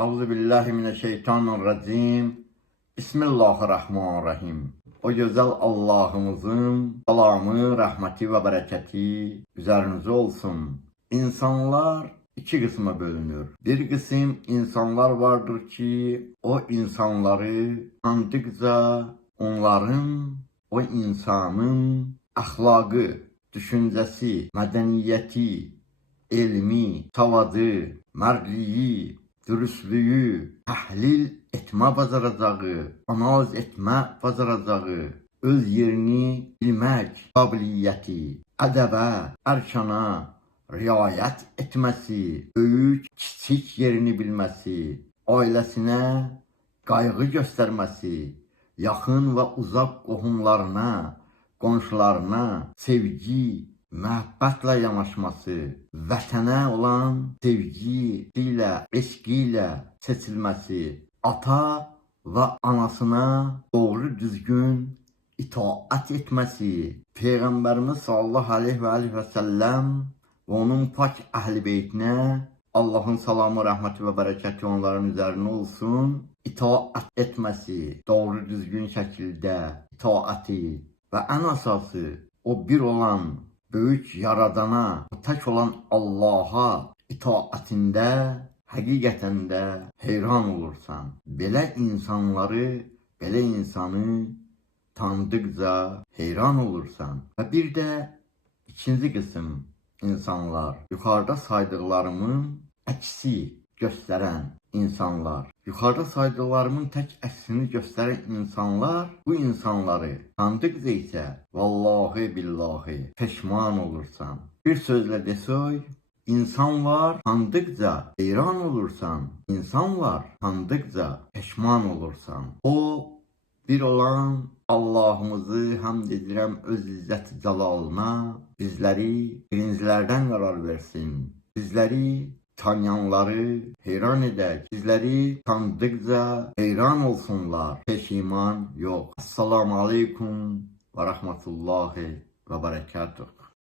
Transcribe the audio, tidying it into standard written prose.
Euzubillahimineşşeytanirracim. Bismillahirrahmanirrahim. O güzel Allah'ımızın selamı, rahmeti ve bereketi üzerinize olsun. İnsanlar iki kısma bölünür. Bir kısım insanlar vardır ki o insanları tanıdıkça onların, o insanın ahlakı, düşüncesi, medeniyeti, ilmi, savadı, merliği, dürüstlüğü, təhlil etmə bacaracağı, analiz etmə bacaracağı, öz yerini bilmək qabiliyyəti, ədəbə, ərkana riayət etməsi, böyük, kiçik yerini bilməsi, ailəsinə qayğı göstərməsi, yaxın və uzaq qohumlarına, qonşularına sevgi, məhəbbətlə yanaşması, vətənə olan sevgi ilə, eşqi ilə seçilməsi, ata və anasına doğru düzgün itaat etməsi, Peyğəmbərimiz sallallahu aleyhi və səlləm və onun pak əhl-i beytinə Allahın salamı, rəhməti və bərəkəti onların üzərinə olsun, itaat etməsi, doğru düzgün şəkildə itaati və ən əsası o bir olan böyük yaradana, tək olan Allaha itaatində həqiqətən də heyran olursan. Belə insanları, belə insanı tanıdıqca heyran olursan. Və bir də ikinci qism insanlar, yuxarıda saydıqlarımın əksi göstərən insanlar, yuxarıda saydıqlarımın tək əksini göstərən insanlar, bu insanları tanıdıqca isə vallahi billahi peşman olursan. Bir sözlə desək, insanlar tanıdıqca heyran olursan, insanlar tanıdıqca peşman olursan. O bir olan Allahımızı həmd edirəm öz izzət cəlalına, bizləri birincilərdən qərar versin, bizləri tanıyanları heyran edək, bizləri tanıdıqca heyran olsunlar, peşiman yox. Assalamu aleykum və rəhmətullahi və bərəkatuhu.